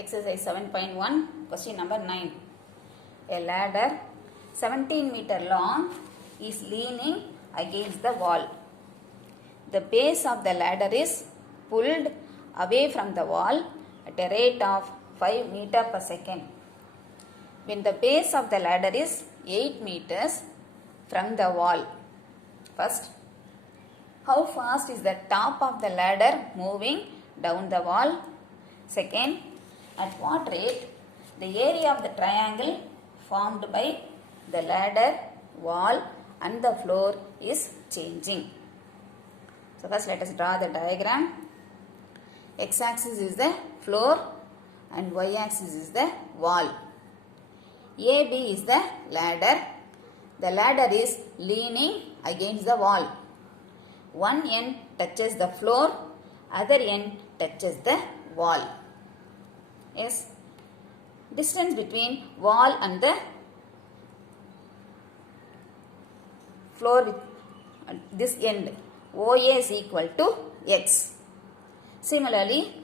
Exercise 7.1, question number 9. A ladder 17 meter long is leaning against the wall. The base of the ladder is pulled away from the wall at a rate of 5 meter per second. When the base of the ladder is 8 meters from the wall, first, how fast is the top of the ladder moving down the wall? Second, at what rate the area of the triangle formed by the ladder, wall and the floor is changing. So first let us draw the diagram. X-axis is the floor and Y-axis is the wall. AB is the ladder. The ladder is leaning against the wall. One end touches the floor, other end touches the wall. Yes. Distance between wall and the floor with this end OA is equal to X. Similarly,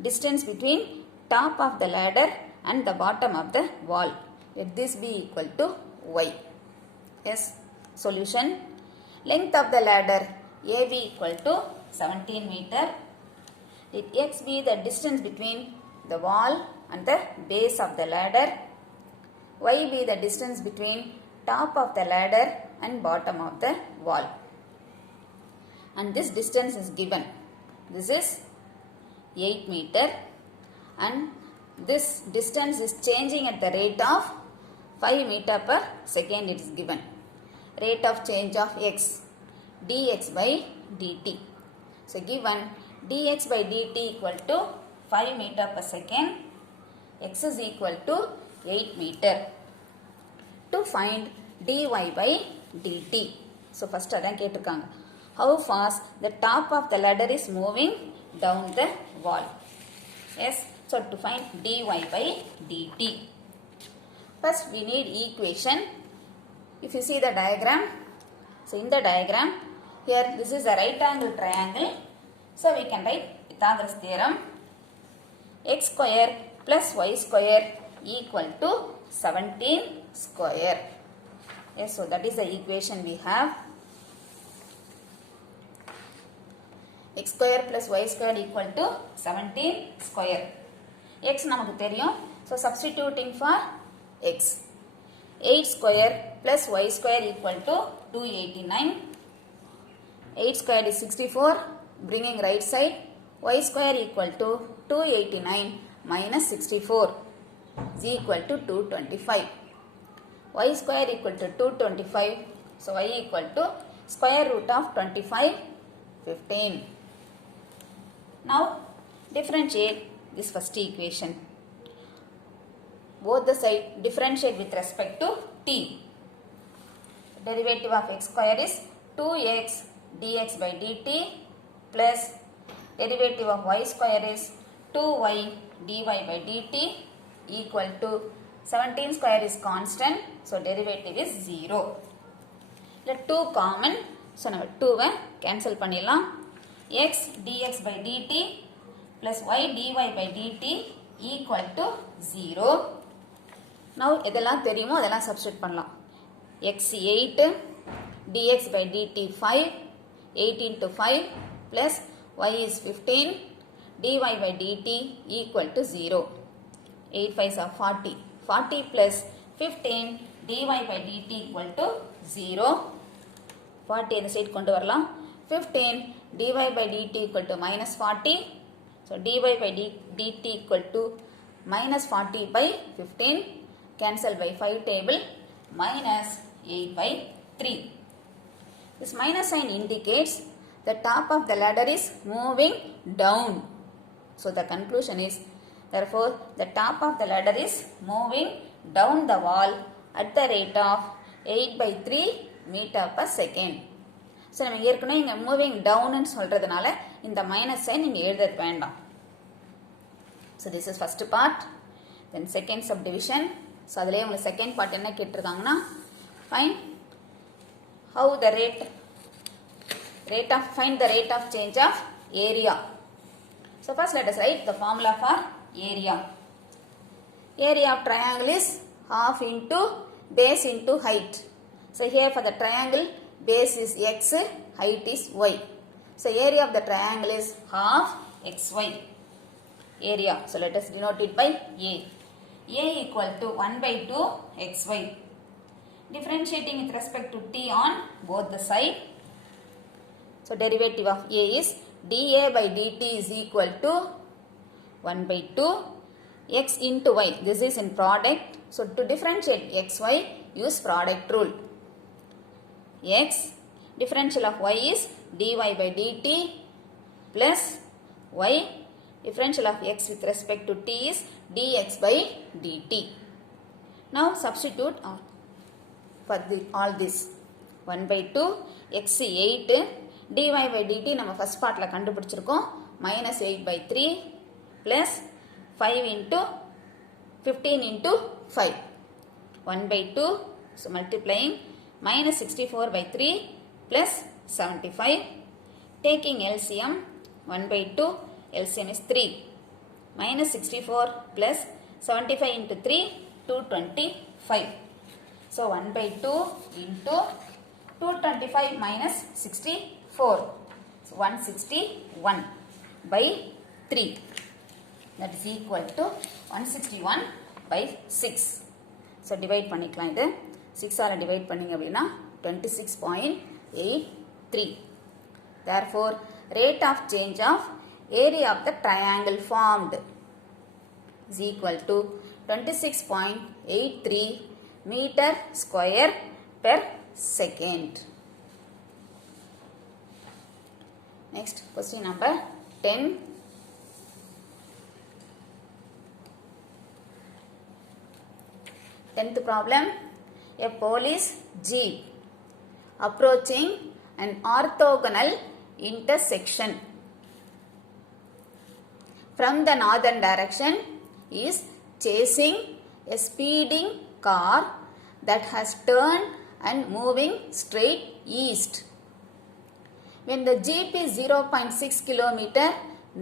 distance between top of the ladder and the bottom of the wall, let this be equal to Y. Yes. Solution. Length of the ladder AB equal to 17 meter. Let X be the distance between the wall and the base of the ladder. Y be the distance between top of the ladder and bottom of the wall. And this distance is given. This is 8 meter and this distance is changing at the rate of 5 meter per second it is given. Rate of change of X, dx by dt. So given dx by dt equal to 5 meter per second, X is equal to 8 meter. To find dy by dt. So first adan ketirukanga. How fast the top of the ladder is moving down the wall. Yes. So to find dy by dt. First we need equation. If you see the diagram. So in the diagram, here this is a right angle triangle. So we can write Pythagoras theorem. X square plus y square equal to 17 square. Yes, so that is the equation we have. X square plus y square equal to 17 square. X namakku theriyum. So substituting for X. 8 square plus y square equal to 289. 8 square is 64. Bringing right side. Y square equal to 289 minus 64 is equal to 225. Y square equal to 225. So y equal to square root of 25, 15. Now differentiate this first equation. Both the side differentiate with respect to t. Derivative of x square is 2x dx by dt plus derivative of y square is 2y dy by dt equal to 17 square is constant. So derivative is 0. Let 2 common. So now 2 cancel பண்ணிடலாம். X dx by dt plus y dy by dt equal to 0. Now இதெல்லாம் தெரியுமோ அதெல்லாம் substitute பண்ணலாம். X 8 dx by dt 5 8 into 5 plus y is 15 dy by dt equal to 0. 8 5s are 40. 40 plus 15 dy by dt equal to 0. 40 இந்த side கொண்டு வரலாம். 15 dy by dt equal to minus 40. So dy by dt equal to minus 40 by 15. Cancel by 5 table minus 8 by 3. This minus sign indicates the top of the ladder is moving down. So the conclusion is therefore the top of the ladder is moving down the wall at the rate of 8 by 3 meter per second. So நம்ம ஏற்கனவே இங்க moving down ன்னு சொல்றதுனால இந்த minus sign நீங்க எழுதறது வேண்டாம். So this is first part. Then second subdivision. So அதிலே உங்களுக்கு second part என்ன கேட்டிருக்காங்கன்னா find how the find the rate of change of area. So first let us write the formula for area. Area of triangle is half into base into height. So here for the triangle, base is x, height is y. So area of the triangle is half xy. Area. So let us denote it by A. A equal to 1 by 2 xy. Differentiating with respect to t on both the side. So derivative of A is dA by dt is equal to 1 by 2 x into y. This is in product. So to differentiate xy, use product rule. X, differential of y is dy by dt plus y, differential of x with respect to t is dx by dt. Now substitute for all this. 1 by 2 x 8, dy by dt நம்ம first partல கண்டுபிடிச்சிருக்கோம், minus 8 by 3 plus 5 into 15 into 5. 1 by 2, so multiplying minus 64 by 3 plus 75. Taking LCM, 1 by 2, LCM is 3. Minus 64 plus 75 into 3, 225. So 1 by 2 into 225 minus 64. So 161 by 3. That is equal to 161 by 6. So divide பண்ணிக்கலாம் இது 6 ஆல divide பண்ணிங்க அப்படினா 26.83. Therefore rate of change of area of the triangle formed is equal to 26.83 meter square per second. Next question number 10. Tenth problem, a police jeep approaching an orthogonal intersection from the northern direction is chasing a speeding car that has turned and moving straight east. When the jeep is 0.6 km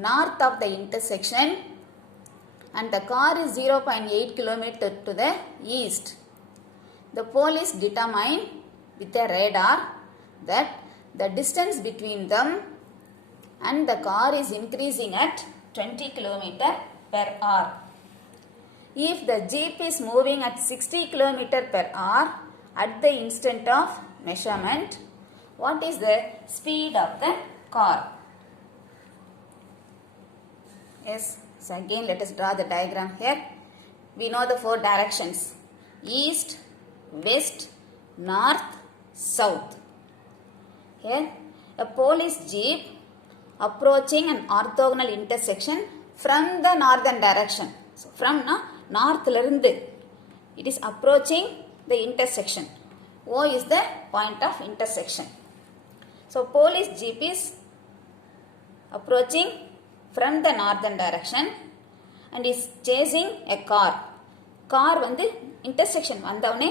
north of the intersection and the car is 0.8 km to the east, the police determine with a radar that the distance between them and the car is increasing at 20 km per hour. If the jeep is moving at 60 km per hour at the instant of measurement, what is the speed of the car? Yes, so again let us draw the diagram here. We know the four directions: east, west, north, south. Here a police jeep approaching an orthogonal intersection from the northern direction. So from north lerundu it is approaching the intersection. O is the point of intersection. So police jeep is approaching from the northern direction and is chasing a car. Car வந்து intersection வந்தவுடனே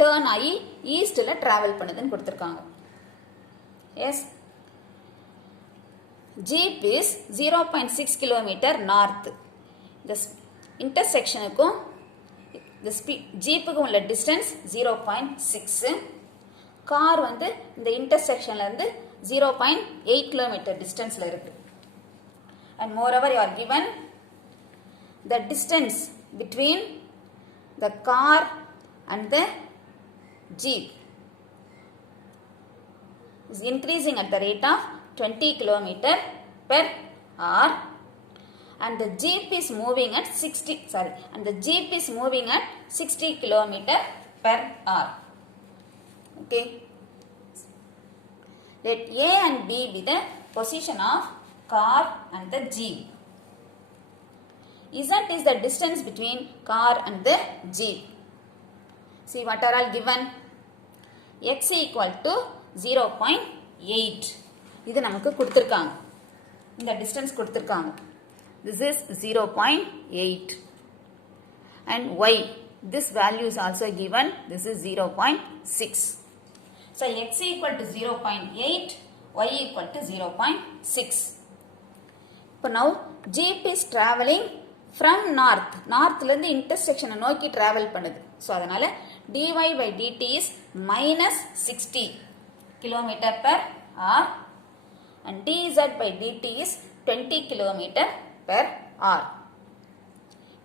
turn ஆகி eastல travel பண்ணுதுன்னு கொடுத்திருக்காங்க. Yes. Jeep is 0.6 km north. The intersection க்கும் the jeep க்கு உள்ள distance 0.6. Car வந்து இந்த intersectionல இருந்து 0.8 km distanceல இருக்கு. And moreover you are given the distance between the car and the jeep is increasing at the rate of 20 km per hour and the jeep is moving at 60 km per hour. Okay, let A and B be the position of car and the jeep. Z is the distance between car and the jeep. See what are all given? X equal to 0.8. இது நமக்கு கொடுத்திருக்காங்க. இந்த distance கொடுத்திருக்காங்க. This is 0.8. And Y, this value is also given. This is 0.6. So X equal to 0.8, Y equal to 0.6. So now jeep is traveling from northலேருந்து இன்டர்செக்ஷனை நோக்கி travel பண்ணுது. So அதனால dy by dt is minus 60 km per hour and dz by dt is 20 km per hour.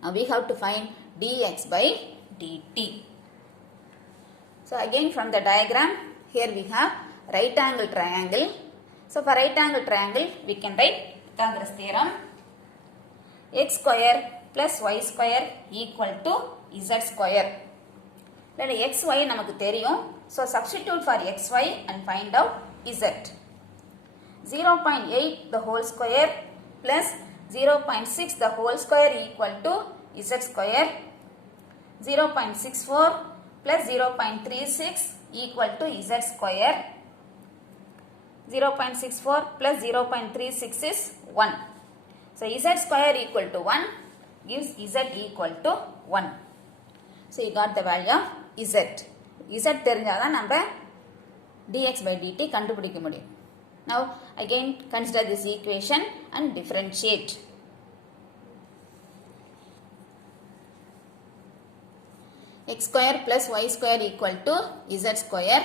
Now we have to find dx by dt. So again from the diagram, here we have right angle triangle. So for right angle triangle, we can write Pythagoras theorem. X square plus y square equal to z square. Then xy நமக்கு தெரியும். So substitute for xy and find out z. 0.8 the whole square plus 0.6 the whole square equal to z square. 0.64 plus 0.36 equal to z square. 0.64 plus 0.36 is 1. So z square equal to 1 gives z equal to 1. So you got the value of z. z தெரிஞ்சாதான் நம்ம dx by dt கண்டுபிடிக்க முடியும். Now again consider this equation and differentiate. X square plus y square equal to z square.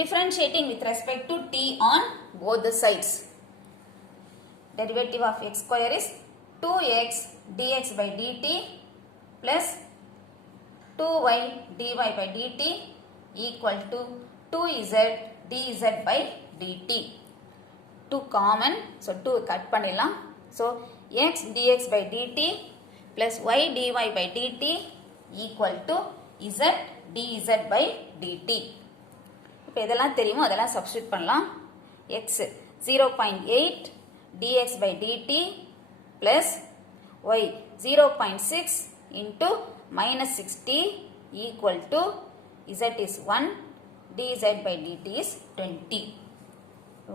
Differentiating with respect to t on both the sides. Derivative of x square is 2x dx by dt plus 2y dy by dt equal to 2z dz by dt. 2 common, so 2 cut பண்ணிடலாம். So x dx by dt plus y dy by dt equal to z dz by dt. இப்போ இதெல்லாம் தெரியுமோ அதெல்லாம் substitute பண்ணலாம். x 0.8 dx by dt plus y 0.6 into minus 60 equal to z is 1 dz by dt is 20. So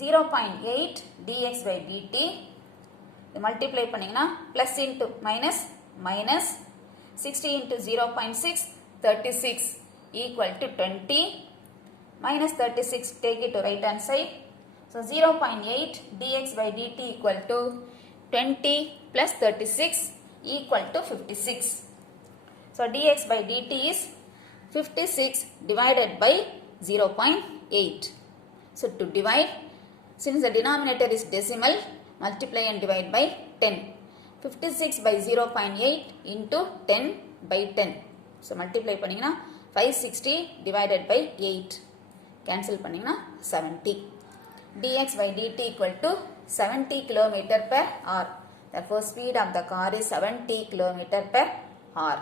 0.8 dx by dt multiply பண்ணிங்கன்னா plus into minus minus 60 into 0.6 36 equal to 20 minus 36 take it to right hand side. So 0.8 dx by dt equal to 20 plus 36 equal to 56. So dx by dt is 56 divided by 0.8. So to divide, since the denominator is decimal, multiply and divide by 10. 56 by 0.8 into 10 by 10. So multiply பண்ணிங்கன்னா 560 divided by 8. Cancel பண்ணிங்கன்னா 70. dx by dt equal to 70 km per hour. Therefore speed of the car is 70 km per hour.